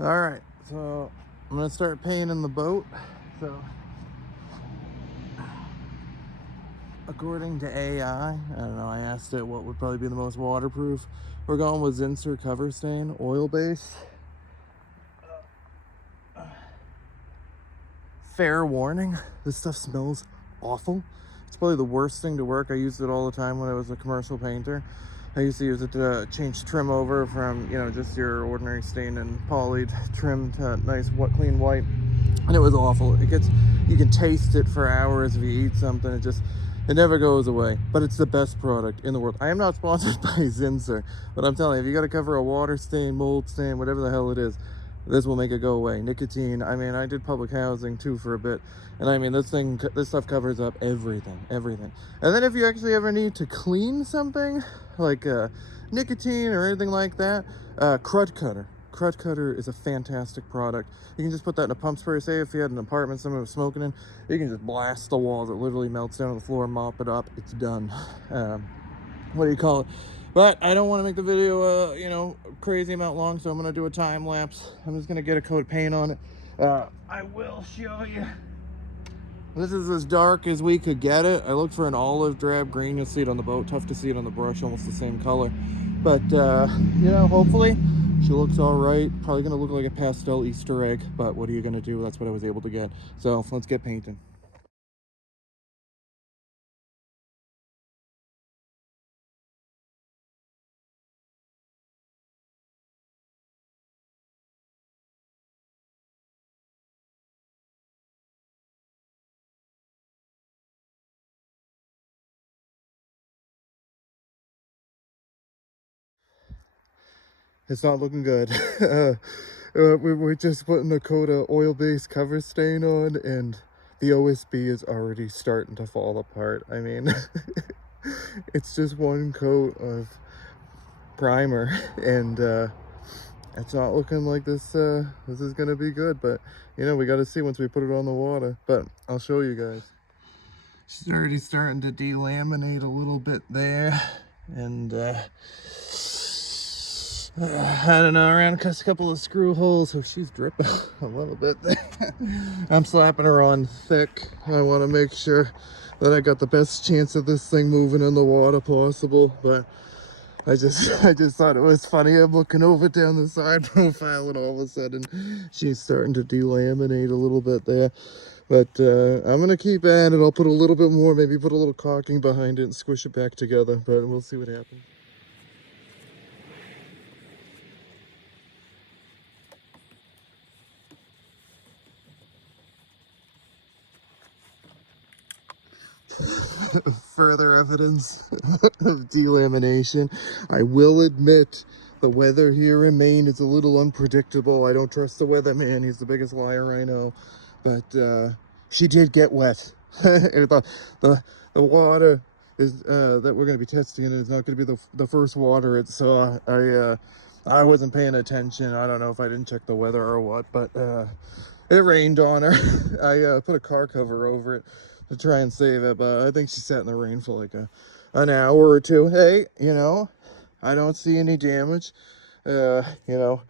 All right, so I'm gonna start painting the boat. So according to AI, I don't know, I asked it what would probably be the most waterproof. We're going with Zinsser cover stain, oil base. Fair warning, this stuff smells awful. It's probably the worst thing to work. I used it all the time when I was a commercial painter. I used to use it to change trim over from, just your ordinary stain and poly trim to nice, clean white. And it was awful. You can taste it for hours if you eat something. It never goes away. But it's the best product in the world. I am not sponsored by Zinsser, but I'm telling you, if you got to cover a water stain, mold stain, whatever the hell it is, this will make it go away. Nicotine. I mean, I did public housing too for a bit, and I mean, this stuff covers up everything. And then if you actually ever need to clean something like nicotine or anything like that, crud cutter. Crud cutter is a fantastic product. You can just put that in a pump spray. Say if you had an apartment someone was smoking in, you can just blast the walls. It literally melts down to the floor, mop it up. It's done. What do you call it? But I don't want to make the video, crazy amount long, so I'm going to do a time lapse. I'm just going to get a coat of paint on it. I will show you. This is as dark as we could get it. I looked for an olive drab green. You'll see it on the boat. Tough to see it on the brush, almost the same color. But, hopefully she looks all right. Probably going to look like a pastel Easter egg, but what are you going to do? That's what I was able to get. So let's get painting. It's not looking good. We're just putting a coat of oil-based cover stain on, and the OSB is already starting to fall apart. I mean, it's just one coat of primer, and it's not looking like this is gonna be good. But we got to see once we put it on the water. But I'll show you guys. She's already starting to delaminate a little bit there, and I don't know, around a couple of screw holes, so she's dripping a little bit there. I'm slapping her on thick. I want to make sure that I got the best chance of this thing moving in the water possible, but I just thought it was funny. I'm looking over down the side profile, and all of a sudden she's starting to delaminate a little bit there. But I'm gonna keep at it. I'll put a little bit more, maybe put a little caulking behind it and squish it back together, but we'll see what happens. Further evidence of delamination. I will admit the weather here in Maine is a little unpredictable. I don't trust the weatherman. He's the biggest liar I know. But she did get wet. the water is that we're going to be testing is not going to be the first water it saw. I wasn't paying attention. I don't know if I didn't check the weather or what, but it rained on her. I put a car cover over it to try and save it, but I think she sat in the rain for like an hour or two. Hey, I don't see any damage. We'll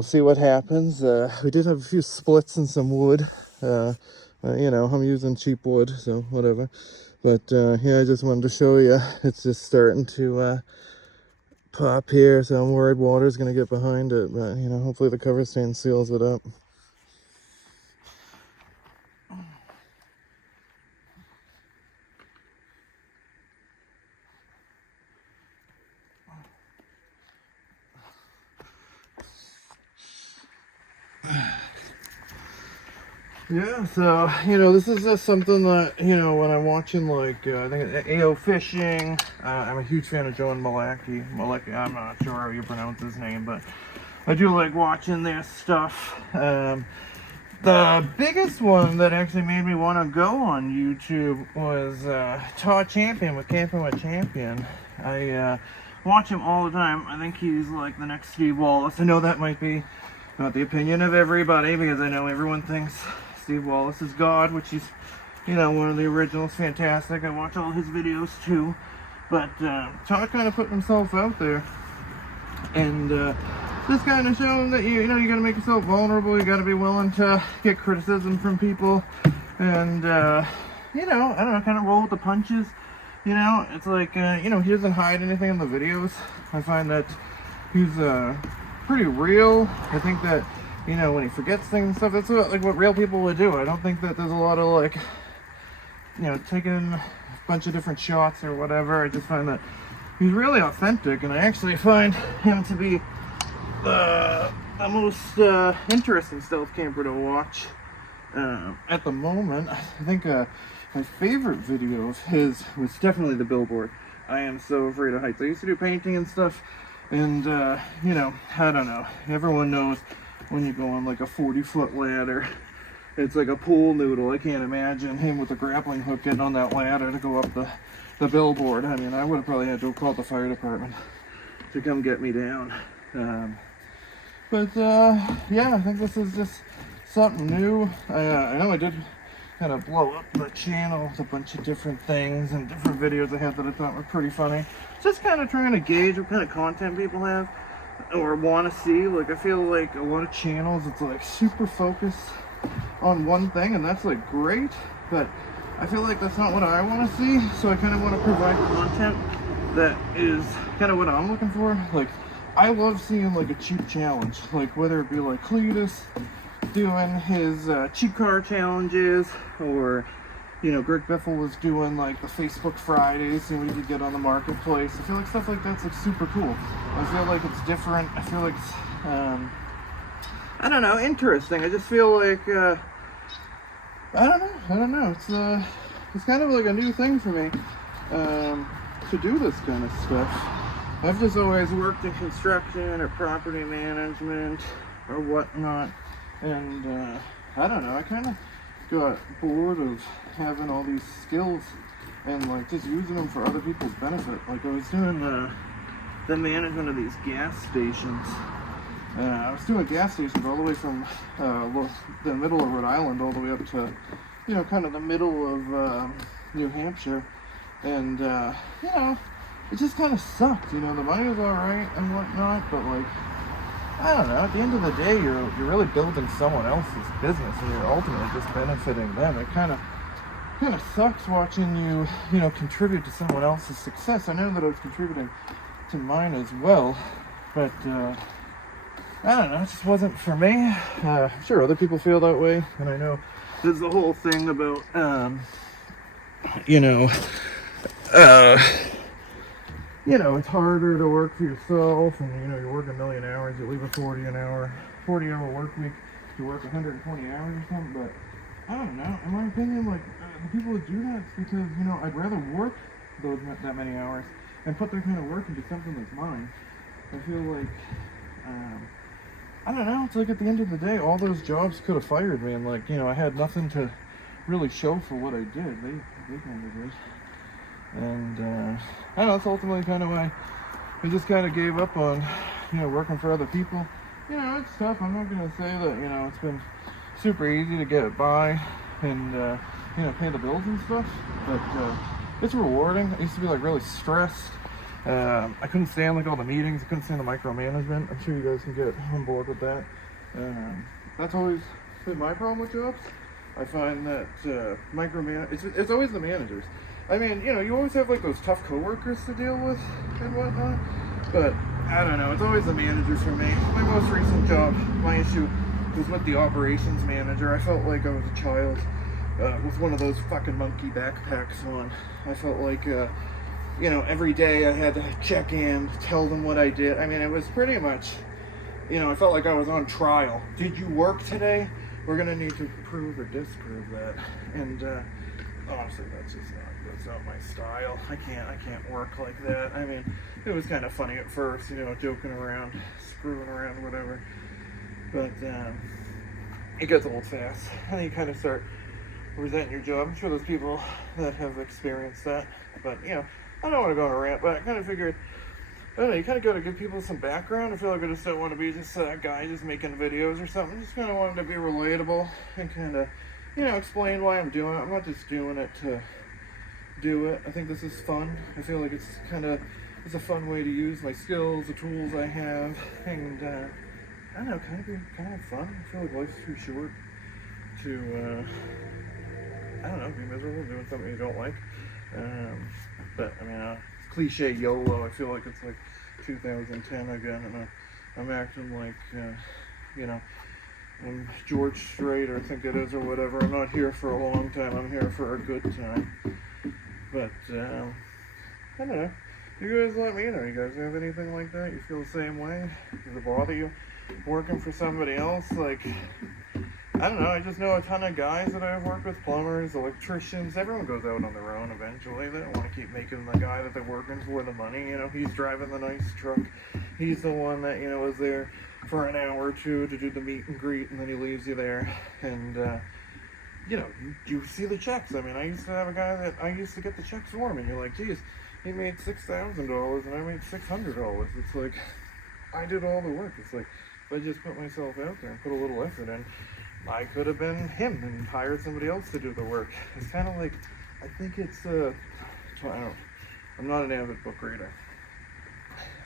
see what happens. We did have a few splits and some wood. I'm using cheap wood, so whatever. But yeah, I just wanted to show you. It's just starting to pop here, so I'm worried water's gonna get behind it. But hopefully the cover stain seals it up. Yeah, so, this is just something that, when I'm watching, like, I think AO Fishing, I'm a huge fan of John Malachy. I'm not sure how you pronounce his name, but I do like watching their stuff. The biggest one that actually made me want to go on YouTube was Todd Champion with Camping with Champion. I watch him all the time. I think he's like the next Steve Wallace. I know that might be not the opinion of everybody, because I know everyone thinks Steve Wallace is God, which is, one of the originals, fantastic. I watch all his videos too. But Todd kind of put himself out there. And just kind of showing that you know, you got to make yourself vulnerable. You got to be willing to get criticism from people, and you know, I don't know, kind of roll with the punches. You know, it's like you know, he doesn't hide anything in the videos. I find that he's pretty real. I think that, you know, when he forgets things and stuff, that's what real people would do. I don't think that there's a lot of like, you know, taking a bunch of different shots or whatever. I just find that he's really authentic, and I actually find him to be the most interesting stealth camper to watch at the moment. I think my favorite video of his was definitely the billboard. I am so afraid of heights. I used to do painting and stuff, and you know, I don't know. Everyone knows when you go on like a 40-foot ladder, it's like a pool noodle. I can't imagine him with a grappling hook getting on that ladder to go up the billboard. I mean, I would have probably had to have called the fire department to come get me down. But yeah, I think this is just something new. I know I did kind of blow up the channel with a bunch of different things and different videos I had that I thought were pretty funny. Just kind of trying to gauge what kind of content people have or want to see. Like, I feel like a lot of channels, it's like super focused on one thing, and that's like great, but I feel like that's not what I want to see. So I kind of want to provide content that is kind of what I'm looking for. Like, I love seeing like a cheap challenge, like whether it be like Cletus doing his cheap car challenges, or, you know, Greg Biffle was doing like the Facebook Fridays, and we could get on the marketplace. I feel like stuff like that's like super cool. I feel like it's different. I feel like it's I don't know, interesting. I just feel like I don't know. It's kind of like a new thing for me to do this kind of stuff. I've just always worked in construction or property management or whatnot, and I don't know, I kind of got bored of having all these skills and like just using them for other people's benefit. Like, I was doing the management of these gas stations. I was doing gas stations all the way from the middle of Rhode Island all the way up to, you know, kind of the middle of New Hampshire, and you know, it just kind of sucked. You know, the money was all right and whatnot, but like, I don't know, at the end of the day, you're really building someone else's business, and you're ultimately just benefiting them. It kind of sucks watching you know, contribute to someone else's success. I know that I was contributing to mine as well, but I don't know, it just wasn't for me. I'm sure other people feel that way, and I know there's the whole thing about you know, it's harder to work for yourself, and you know, you work a million hours, you leave a 40-hour work week, you work 120 hours or something. But I don't know, in my opinion, like the people that do that, it's because, you know, I'd rather work that many hours and put that kind of work into something that's mine. I feel like I don't know, it's like at the end of the day, all those jobs could have fired me, and like, you know, I had nothing to really show for what I did. They kind of did. And I don't know, that's ultimately kind of why I just kind of gave up on, you know, working for other people. You know, it's tough. I'm not going to say that, you know, it's been super easy to get by and, you know, pay the bills and stuff, but it's rewarding. I used to be like really stressed. I couldn't stand like all the meetings. I couldn't stand the micromanagement. I'm sure you guys can get on board with that. That's always been my problem with jobs. I find that it's always the managers. I mean, you know, you always have like those tough coworkers to deal with and whatnot, but I don't know, it's always the managers for me. My most recent job, my issue was with the operations manager. I felt like I was a child with one of those fucking monkey backpacks on. I felt like, you know, every day I had to check in, tell them what I did. I mean, it was pretty much, you know, I felt like I was on trial. Did you work today? We're gonna need to prove or disprove that. And honestly, that's not my style. I can't work like that. I mean, it was kind of funny at first, you know, joking around, screwing around, whatever. But it gets old fast, and you kind of start resenting your job. I'm sure there's people that have experienced that. But, you know, I don't want to go on a rant, but I kind of figured, I don't know, you kind of got to give people some background. I feel like I just don't want to be just a guy just making videos or something. Just kind of wanted to be relatable and kind of, you know, explain why I'm doing it. I'm not just doing it to do it. I think this is fun. I feel like it's kind of it's a fun way to use my skills, the tools I have, and I don't know, kind of fun. I feel like life's too short to I don't know, be miserable doing something you don't like. But I mean, it's cliche YOLO. I feel like it's like 2010 again, and I'm acting like you know, I'm George Strait, or I think it is, or whatever. I'm not here for a long time. I'm here for a good time. But I don't know. You guys let me know. You guys have anything like that? You feel the same way? Does it bother you working for somebody else? Like, I don't know. I just know a ton of guys that I've worked with, plumbers, electricians. Everyone goes out on their own eventually. They don't want to keep making the guy that they're working for the money. You know, he's driving the nice truck. He's the one that, you know, is there for an hour or two to do the meet and greet, and then he leaves you there. And you know, you see the checks. I mean, I used to have a guy that I used to get the checks for him, and you're like, geez, he made $6,000 and I made $600. It's like, I did all the work. It's like, if I just put myself out there and put a little effort in, I could have been him and hired somebody else to do the work. It's kind of like, I think it's, I'm not an avid book reader,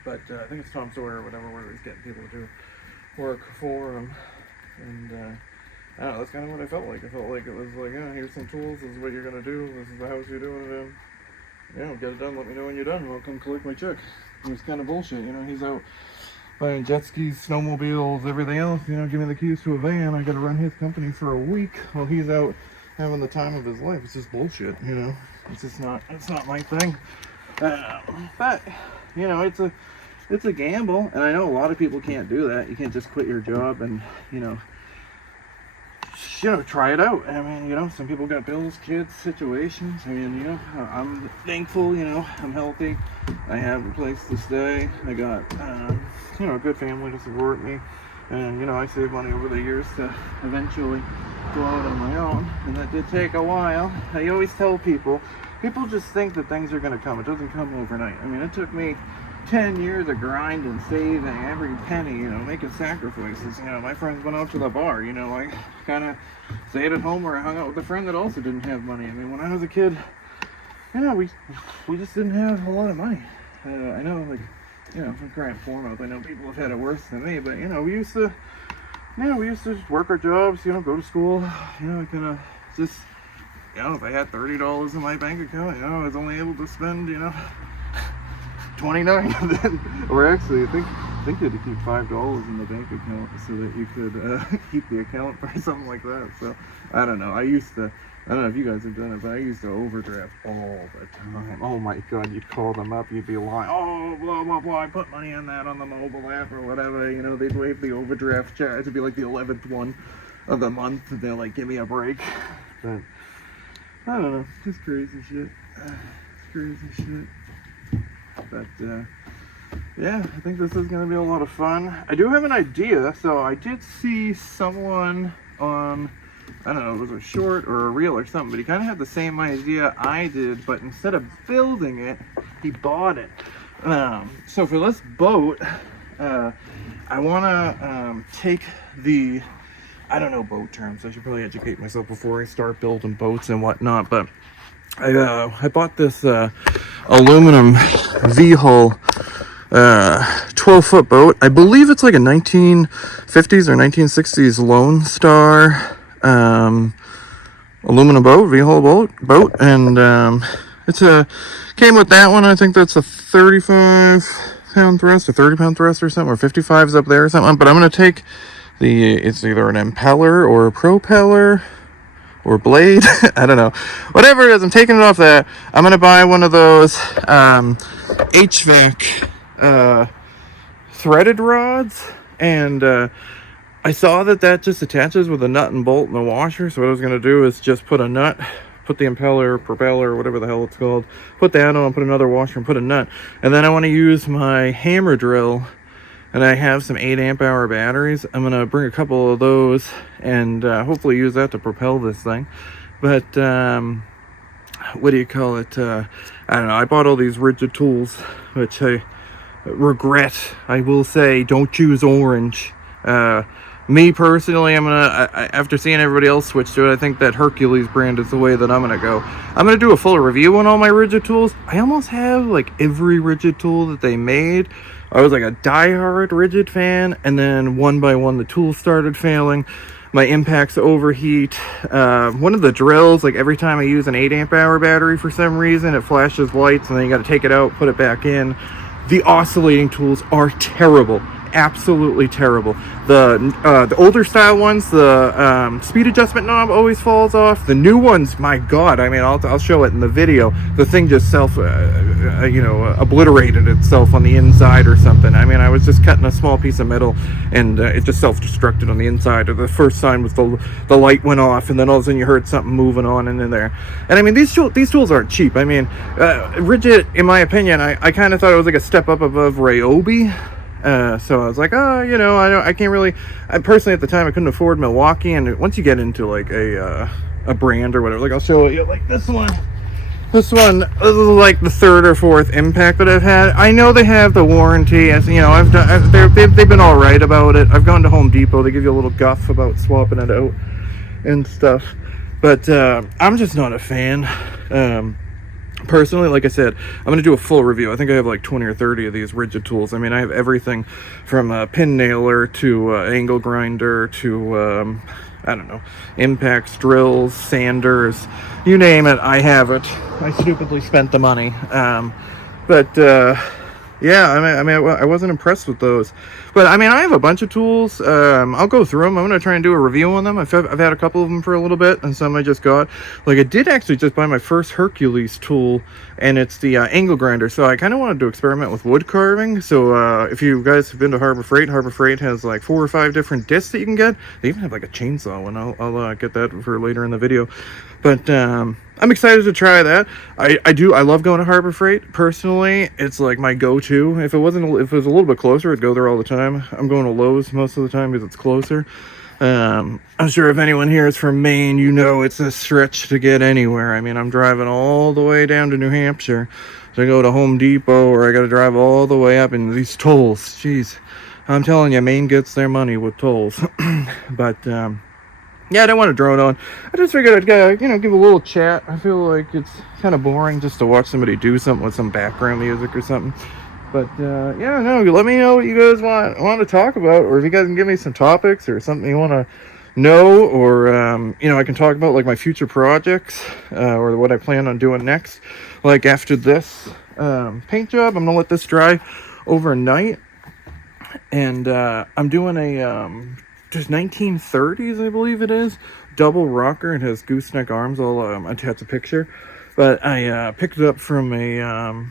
but I think it's Tom Sawyer or whatever, where he's getting people to do work for him. And I don't know, that's kind of what I felt like. I felt like it was like, yeah, here's some tools, this is what you're going to do, this is the house you're doing it in. Yeah, get it done, let me know when you're done, and I'll come collect my check. It was kind of bullshit, you know, he's out buying jet skis, snowmobiles, everything else, you know, give me the keys to a van, I gotta run his company for a week while he's out having the time of his life. It's just bullshit, you know, it's not my thing. But, you know, it's a gamble, and I know a lot of people can't do that. You can't just quit your job and, you know, try it out. I mean, you know, some people got bills, kids, situations. I mean, you know, I'm thankful, you know, I'm healthy. I have a place to stay. I got, you know, a good family to support me. And, you know, I saved money over the years to eventually go out on my own. And that did take a while. I always tell people just think that things are going to come. It doesn't come overnight. I mean, it took me 10 years of grinding, saving every penny, you know, making sacrifices. You know, my friends went out to the bar, you know, I kind of stayed at home, or I hung out with a friend that also didn't have money. I mean, when I was a kid, you know, we just didn't have a lot of money. I know, like, you know, I'm crying foremost. I know people have had it worse than me, but, you know, we used to just work our jobs, you know, go to school, you know, kind of just, you know, if I had $30 in my bank account, you know, I was only able to spend, you know, 29 of it. Or actually, I think you had to keep $5 in the bank account so that you could keep the account for something like that. So I don't know. I don't know if you guys have done it, but I used to overdraft all the time. Oh my god, you'd call them up, you'd be lying, oh blah blah blah, I put money on that on the mobile app or whatever, you know, they'd waive the overdraft charge. It'd be like the 11th one of the month, and they're like, give me a break. But I don't know, just crazy shit. It's crazy shit. But yeah, I think this is going to be a lot of fun. I do have an idea. So I did see someone on, I don't know, it was a short or a reel or something, but he kind of had the same idea I did, but instead of building it, he bought it. So for this boat, I want to take the, I don't know boat terms. I should probably educate myself before I start building boats and whatnot, but I bought this aluminum V-hull 12-foot boat. I believe it's like a 1950s or 1960s Lone Star aluminum boat, V-hull boat, and came with that one. I think that's a 35-pound thrust, a 30-pound thrust or something, or 55's up there or something. But I'm gonna take it's either an impeller or a propeller or blade, I don't know, whatever it is. I'm taking it off that. I'm gonna buy one of those HVAC threaded rods, and I saw that just attaches with a nut and bolt and the washer. So what I was gonna do is just put a nut, put the impeller, propeller, whatever the hell it's called, put that on, put another washer, and put a nut. And then I want to use my hammer drill, and I have some 8-amp-hour batteries. I'm gonna bring a couple of those and hopefully use that to propel this thing. But what do you call it? I don't know. I bought all these rigid tools, which I regret. I will say, don't choose orange. Me personally, after seeing everybody else switch to it, I think that Hercules brand is the way that I'm gonna go. I'm gonna do a full review on all my rigid tools. I almost have like every rigid tool that they made. I was like a diehard rigid fan, and then one by one the tools started failing. My impacts overheat. One of the drills, like every time I use an 8 amp hour battery for some reason, it flashes lights, and then you got to take it out, put it back in. The oscillating tools are terrible, absolutely terrible. The older style ones, the speed adjustment knob always falls off. The new ones, my God, I mean, I'll show it in the video. The thing just obliterated itself on the inside or something. I mean, I was just cutting a small piece of metal, and it just self-destructed on the inside. Or the first sign was the light went off, and then all of a sudden you heard something moving on in there. And I mean, these tools aren't cheap. I mean, rigid, in my opinion, I kind of thought it was like a step up above Ryobi. So I was like, I can't really. I personally at the time I couldn't afford Milwaukee, and once you get into like a brand or whatever, like I'll show you, like this one. This one is like the third or fourth impact that I've had. I know they have the warranty, as you know. They've been all right about it. I've gone to Home Depot. They give you a little guff about swapping it out and stuff, but I'm just not a fan. Personally, like I said, I'm going to do a full review. I think I have like 20 or 30 of these rigid tools. I mean, I have everything from a pin nailer to angle grinder to, I don't know, impacts, drills, sanders, you name it, I have it. I stupidly spent the money. Yeah, I wasn't impressed with those. But, I mean, I have a bunch of tools. I'll go through them. I'm going to try and do a review on them. I've had a couple of them for a little bit, and some I just got. Like, I did actually just buy my first Hercules tool, and it's the angle grinder. So I kind of wanted to experiment with wood carving. So if you guys have been to Harbor Freight has like 4 or 5 different discs that you can get. They even have like a chainsaw one. I'll get that for later in the video. But I'm excited to try that. I love going to Harbor Freight. Personally, it's like my go-to. If it was a little bit closer, I'd go there all the time. I'm going to Lowe's most of the time because it's closer. I'm sure if anyone here is from Maine, you know it's a stretch to get anywhere. I mean, I'm driving all the way down to New Hampshire to go to Home Depot, or I got to drive all the way up in these tolls. Jeez, I'm telling you, Maine gets their money with tolls. But yeah, I don't want to drone on. I just figured I'd give a little chat. I feel like it's kind of boring just to watch somebody do something with some background music or something. But yeah, no, let me know what you guys want to talk about, or if you guys can give me some topics or something you want to know, or I can talk about like my future projects or what I plan on doing next. Like after this paint job, I'm gonna let this dry overnight, and I'm doing a just 1930s, I believe it is, double rocker. It has gooseneck arms. I'll attach a picture, but I picked it up from a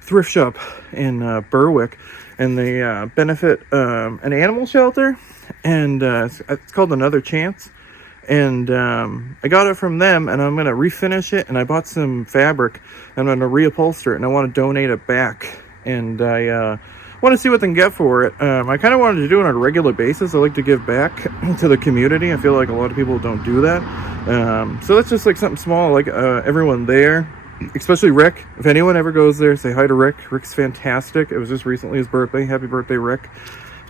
thrift shop in Berwick, and they benefit an animal shelter, and it's called Another Chance, and I got it from them, and I'm going to refinish it, and I bought some fabric, and I'm going to reupholster it, and I want to donate it back, and I want to see what they can get for it. I kind of wanted to do it on a regular basis. I like to give back to the community. I feel like a lot of people don't do that, so that's just like something small, like everyone there, especially Rick. If anyone ever goes there, say hi to Rick. Rick's fantastic. It was just recently his birthday. Happy birthday, Rick.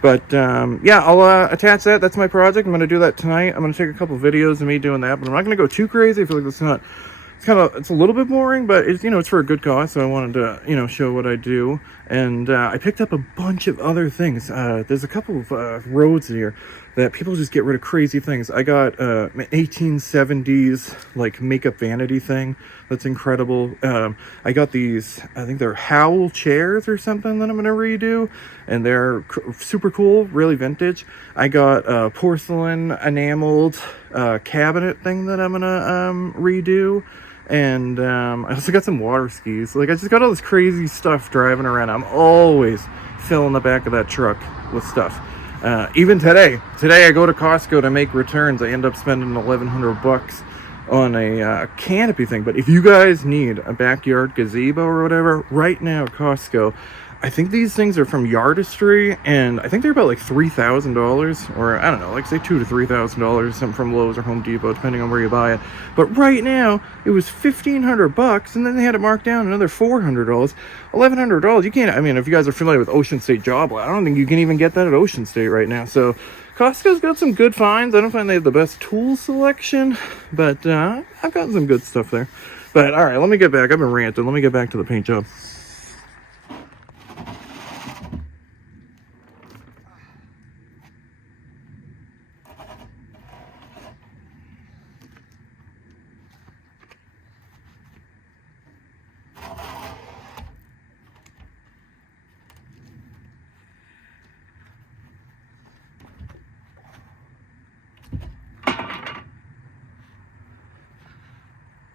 But yeah, I'll attach that. That's my project. I'm going to do that tonight. I'm going to take a couple videos of me doing that, but I'm not going to go too crazy. I feel like it's a little bit boring, but it's for a good cause, so I wanted to show what I do. And I picked up a bunch of other things. There's a couple of roads here that people just get rid of crazy things. I got an 1870s like makeup vanity thing that's incredible. I got these, I think they're Howl chairs or something that I'm gonna redo, and they're super cool, really vintage. I got a porcelain enameled cabinet thing that I'm gonna redo. And I also got some water skis. Like, I just got all this crazy stuff driving around. I'm always filling the back of that truck with stuff. Even today I go to Costco to make returns. I end up spending $1,100 on a canopy thing. But if you guys need a backyard gazebo or whatever, right now at Costco, I think these things are from Yardistry, and I think they're about like $3,000, or I don't know, like say $2,000 to $3,000, something from Lowe's or Home Depot, depending on where you buy it. But right now, it was $1,500, and then they had it marked down another $400, $1,100. You can't. I mean, if you guys are familiar with Ocean State Job Lot, I don't think you can even get that at Ocean State right now. So Costco's got some good finds. I don't find they have the best tool selection, but I've gotten some good stuff there. But all right, let me get back. I've been ranting. Let me get back to the paint job.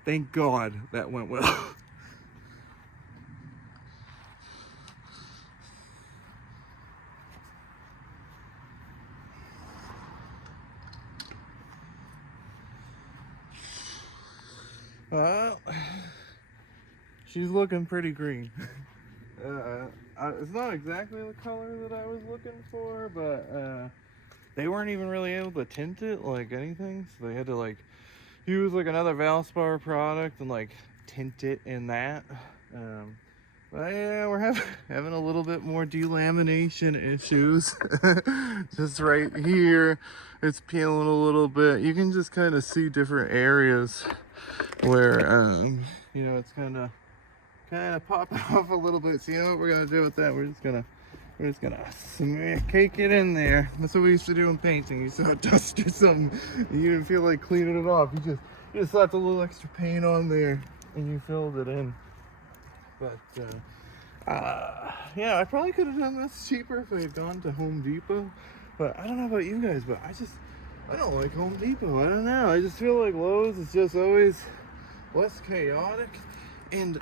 Thank God that went well. Well, she's looking pretty green. It's not exactly the color that I was looking for, but they weren't even really able to tint it like anything, so they had to like use like another Valspar product and like tint it in that. But yeah, we're having a little bit more delamination issues. Just right here, it's peeling a little bit. You can just kind of see different areas where you know, it's kind of popping off a little bit. So you know what we're gonna do with that? We're just gonna cake it in there. That's what we used to do in painting. You saw dust or something, you didn't feel like cleaning it off. You just slapped a little extra paint on there and you filled it in. But yeah, I probably could have done this cheaper if I had gone to Home Depot. But I don't know about you guys, but I don't like Home Depot. I don't know. I just feel like Lowe's is just always less chaotic. And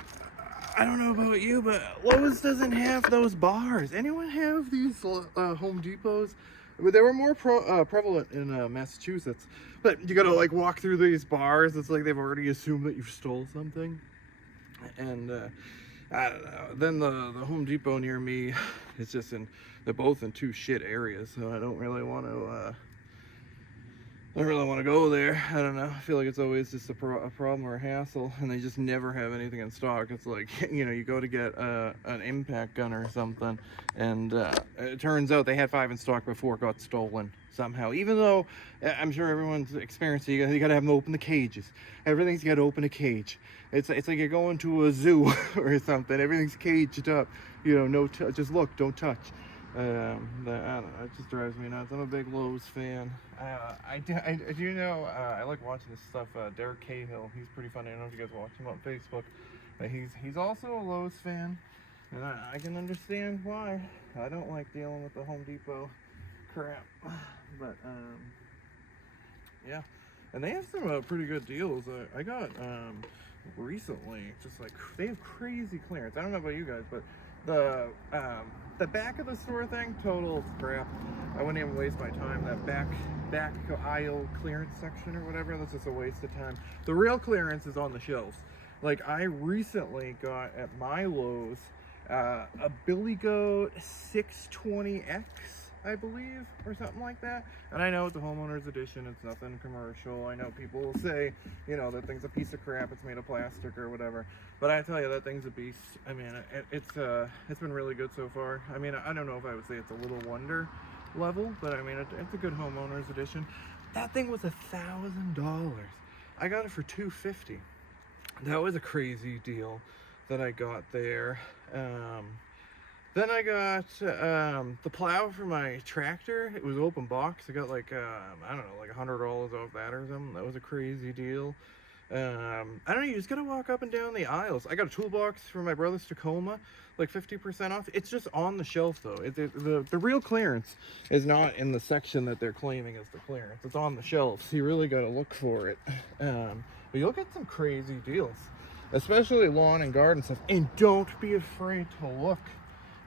I don't know about you, but Lowe's doesn't have those bars. Anyone have these Home Depots? But they were more prevalent in Massachusetts. But you gotta like walk through these bars. It's like they've already assumed that you stole something. And I don't know. Then the Home Depot near me is just they're both in two shit areas, so I don't really want to go there. I don't know. I feel like it's always just a problem or a hassle, and they just never have anything in stock. It's like, you know, you go to get an impact gun or something, and it turns out they had 5 in stock before it got stolen somehow. Even though I'm sure everyone's experienced it, you got to have them open the cages. Everything's got to open a cage. It's like you're going to a zoo or something. Everything's caged up. You know, just look, don't touch. I don't know, it just drives me nuts. I'm a big Lowe's fan. I do know, I like watching this stuff. Derek Cahill, he's pretty funny. I don't know if you guys watch him on Facebook, but he's also a Lowe's fan, and I can understand why. I don't like dealing with the Home Depot crap, but yeah, and they have some pretty good deals. I got recently, just like, they have crazy clearance. I don't know about you guys, but the back of the store thing, total crap. I wouldn't even waste my time. That back aisle clearance section or whatever, that's just a waste of time. The real clearance is on the shelves. Like, I recently got at my Lowe's a Billy Goat 620X, I believe, or something like that. And I know it's a homeowner's edition, it's nothing commercial. I know people will say, you know, that thing's a piece of crap, it's made of plastic or whatever. But I tell you, that thing's a beast. I mean, it's been really good so far. I mean, I don't know if I would say it's a little wonder level, but I mean, it's a good homeowner's edition. That thing was $1,000. I got it for $250. That was a crazy deal that I got there. Then I got the plow for my tractor. It was open box. I got like, I don't know, like $100 off that or something. That was a crazy deal. I don't know, you just gotta walk up and down the aisles. I got a toolbox for my brother's Tacoma, like 50% off. It's just on the shelf though. The real clearance is not in the section that they're claiming as the clearance. It's on the shelf, so you really gotta look for it. But you'll get some crazy deals, especially lawn and garden stuff. And don't be afraid to look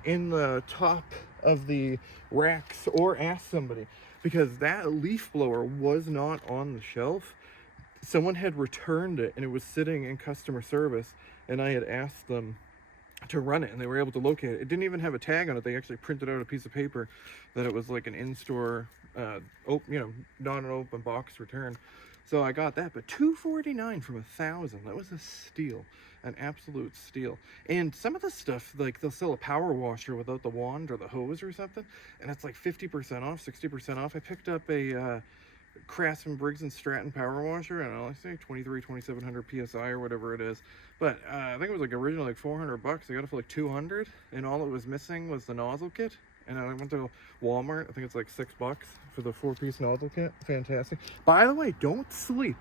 in the top of the racks or ask somebody, because that leaf blower was not on the shelf. Someone had returned it and it was sitting in customer service, and I had asked them to run it, and they were able to locate it. It didn't even have a tag on it. They actually printed out a piece of paper that it was like an in-store, not an open box return. So I got that, but $249 from 1,000. That was a steal, an absolute steal. And some of the stuff, like they'll sell a power washer without the wand or the hose or something, and it's like 50% off, 60% off. I picked up a Craftsman Briggs and Stratton power washer, and I say 2700 psi or whatever it is, but I think it was like originally like $400. I got it for like 200, and all it was missing was the nozzle kit. And I went to Walmart. I think it's like $6 for the 4-piece nozzle kit. Fantastic. By the way, don't sleep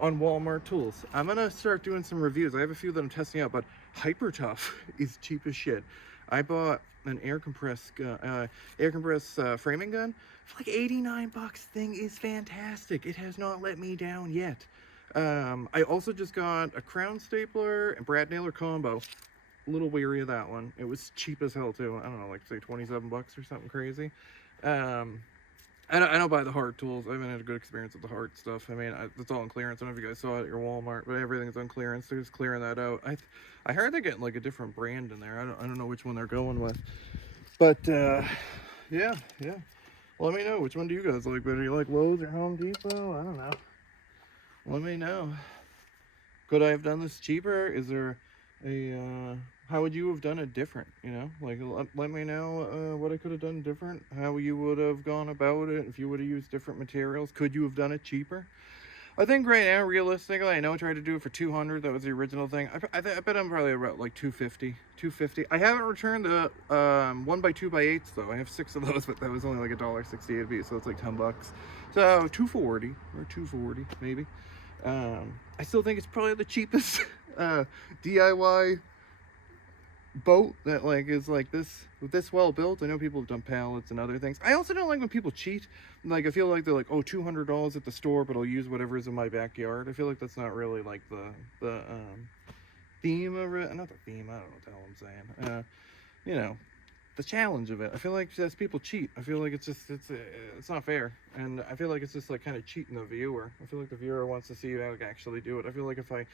on Walmart tools. I'm gonna start doing some reviews. I have a few that I'm testing out, but Hyper Tough is cheap as shit. I bought an air compress framing gun for like $89. Thing is fantastic. It has not let me down yet. I also just got a crown stapler and brad nailer combo. A little weary of that one. It was cheap as hell too. I don't know, like say $27 or something crazy. I don't buy the hard tools. I haven't had a good experience with the hard stuff. I mean, it's all on clearance. I don't know if you guys saw it at your Walmart, but everything's on clearance. They're just clearing that out. I heard they're getting like a different brand in there. I don't know which one they're going with. But yeah. Let me know, which one do you guys like better? You like Lowe's or Home Depot? I don't know. Let me know. Could I have done this cheaper? Is there a how would you have done it different? You know, like let me know what I could have done different, how you would have gone about it, if you would have used different materials. Could you have done it cheaper? I think right now, realistically, I know I tried to do it for 200. That was the original thing. I bet I'm probably about like 250. I haven't returned the 1x2x8s though. I have 6 of those, but that was only like $1.68 a piece, so it's like $10. So 240 or 240 maybe. I still think it's probably the cheapest DIY boat that like is like this well built. I know people have done pallets and other things. I also don't like when people cheat. Like I feel like they're like, oh, $200 at the store, but I'll use whatever is in my backyard. I feel like that's not really like the theme of it. Not the theme. I don't know what the hell I'm saying. You know, the challenge of it. I feel like just people cheat. I feel like it's not fair, and I feel like it's just like kind of cheating the viewer. I feel like the viewer wants to see you actually do it. I feel like if I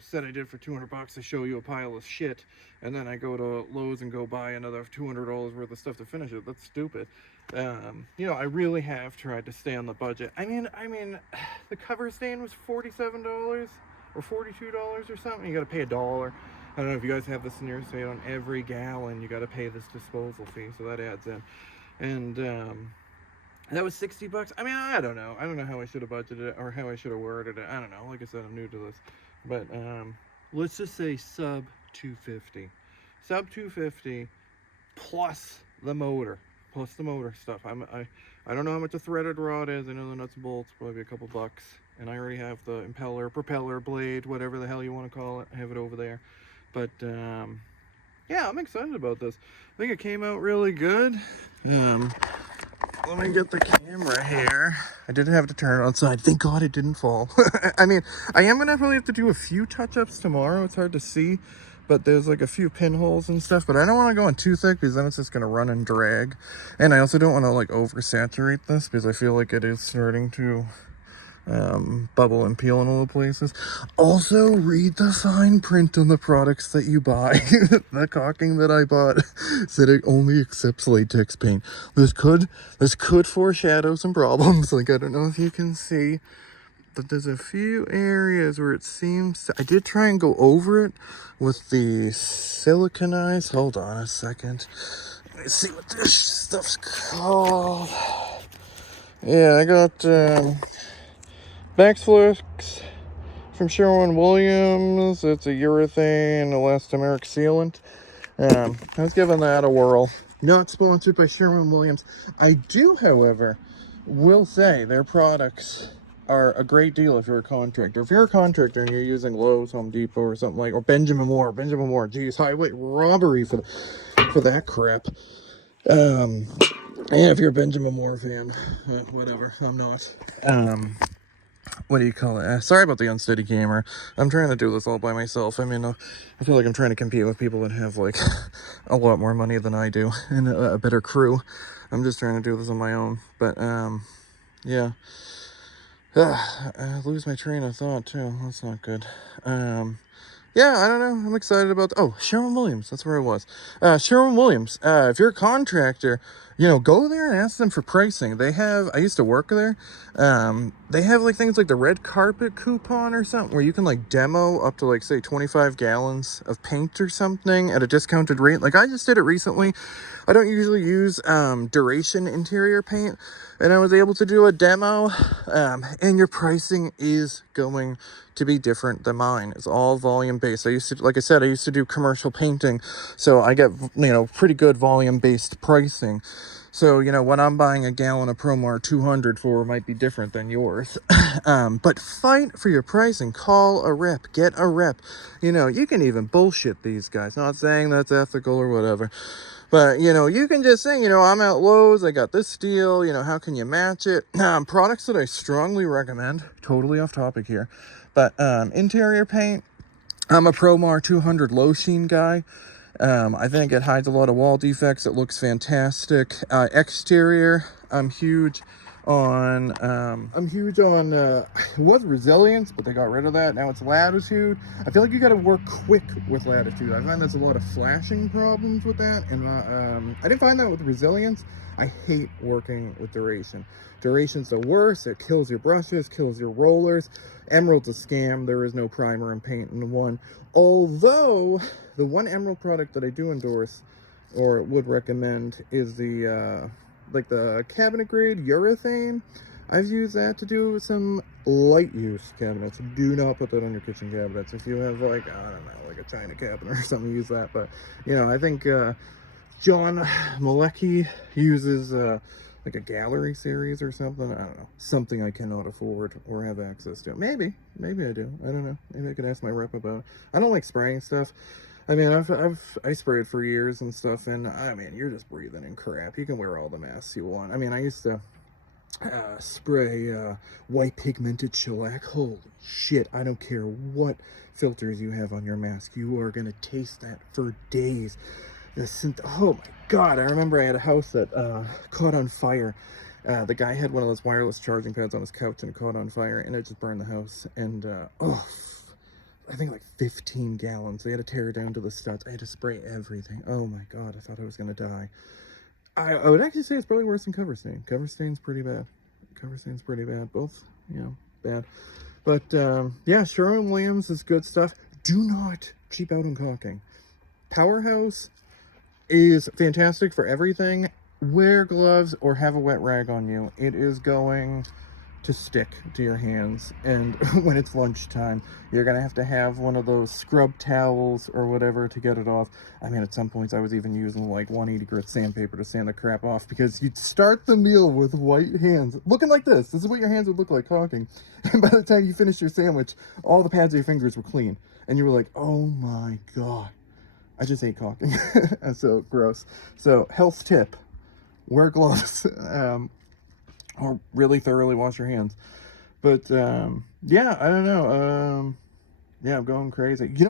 said I did it for $200, I show you a pile of shit, and then I go to Lowe's and go buy another $200 worth of stuff to finish it. That's stupid. I really have tried to stay on the budget. I mean, the cover stand was $47 or $42 or something. You got to pay $1. I don't know if you guys have this in your state. On every gallon, you got to pay this disposal fee, so that adds in. And that was $60. I mean, I don't know. I don't know how I should have budgeted it or how I should have worded it. I don't know. Like I said, I'm new to this. But let's just say sub 250. Sub 250 plus the motor stuff. I don't know how much a threaded rod is. I know the nuts and bolts, probably a couple bucks. And I already have the propeller blade, whatever the hell you want to call it. I have it over there. But yeah, I'm excited about this. I think it came out really good. Let me get the camera here. I did have to turn it on side. Thank God it didn't fall. I mean, I am gonna probably have to do a few touch-ups tomorrow. It's hard to see, but there's like a few pinholes and stuff. But I don't want to go in too thick because then it's just gonna run and drag. And I also don't want to like oversaturate this because I feel like it is starting to bubble and peel in all the places. Also, read the fine print on the products that you buy. The caulking that I bought said it only accepts latex paint. This could foreshadow some problems. Like, I don't know if you can see, but there's a few areas where it seems to, I did try and go over it with the siliconized. Hold on a second. Let me see what this stuff's called. Yeah, I got Maxflix from Sherwin-Williams. It's a urethane elastomeric sealant. I was giving that a whirl. Not sponsored by Sherwin-Williams. I do, however, will say their products are a great deal if you're a contractor. If you're a contractor and you're using Lowe's, Home Depot, or something like, or Benjamin Moore, geez, highway robbery for that crap. And if you're a Benjamin Moore fan, whatever, I'm not. What do you call it? Sorry about the unsteady camera. I'm trying to do this all by myself. I mean, I feel like I'm trying to compete with people that have like a lot more money than I do and a better crew. I'm just trying to do this on my own. But yeah. I lose my train of thought too. That's not good. Yeah, I don't know. I'm excited about. Oh, Sherwin-Williams. That's where it was. Sherwin-Williams. If you're a contractor, go there and ask them for pricing. They have. I used to work there. They have like things like the red carpet coupon or something where you can like demo up to like say 25 gallons of paint or something at a discounted rate. Like I just did it recently. I don't usually use duration interior paint, and I was able to do a demo. And your pricing is going to be different than mine. It's all volume based. I used to, like I said, I used to do commercial painting, so I get pretty good volume based pricing. So what I'm buying a gallon of Promar 200 for might be different than yours. But fight for your pricing. Call a rep. Get a rep. You can even bullshit these guys. Not saying that's ethical or whatever. But, you can just say, I'm at Lowe's, I got this deal, how can you match it? Products that I strongly recommend, totally off topic here, but interior paint, I'm a Promar 200 low sheen guy. I think it hides a lot of wall defects. It looks fantastic. Exterior, I'm huge on it was resilience, but they got rid of that. Now it's latitude. I feel like you got to work quick with latitude. I find there's a lot of flashing problems with that, and I didn't find that with resilience. I hate working with duration. Duration's the worst. It kills your brushes, kills your rollers. Emerald's a scam. There is no primer and paint in one. Although the one Emerald product that I do endorse or would recommend is the like the cabinet grade urethane. I've used that to do some light use cabinets. Do not put that on your kitchen cabinets. If you have like, I don't know, like a China cabinet or something, use that. But I think John Malecki uses like a gallery series or something. I don't know, something I cannot afford or have access to. Maybe I do. I don't know. Maybe I could ask my rep about it. I don't like spraying stuff. I mean, I sprayed for years and stuff, and I mean, you're just breathing in crap. You can wear all the masks you want. I mean, I used to spray white pigmented shellac. Holy shit! I don't care what filters you have on your mask. You are gonna taste that for days. Oh my god! I remember I had a house that caught on fire. The guy had one of those wireless charging pads on his couch and it caught on fire, and it just burned the house. And I think like 15 gallons. They had to tear it down to the studs. I had to spray everything. Oh my god, I thought I was gonna die. I would actually say it's probably worse than cover stain. Cover stain's pretty bad. Cover stain's pretty bad. Both, bad. But yeah, Sherwin-Williams is good stuff. Do not cheap out on caulking. Powerhouse is fantastic for everything. Wear gloves or have a wet rag on you. It is going to stick to your hands, and when it's lunchtime you're gonna have to have one of those scrub towels or whatever to get it off. I mean, at some points I was even using like 180 grit sandpaper to sand the crap off, because you'd start the meal with white hands looking like this is what your hands would look like caulking, and by the time you finished your sandwich all the pads of your fingers were clean, and you were like, oh my god, I just ate caulking. And so gross. So health tip, wear gloves. Or really thoroughly wash your hands. But yeah, I don't know. Yeah, I'm going crazy.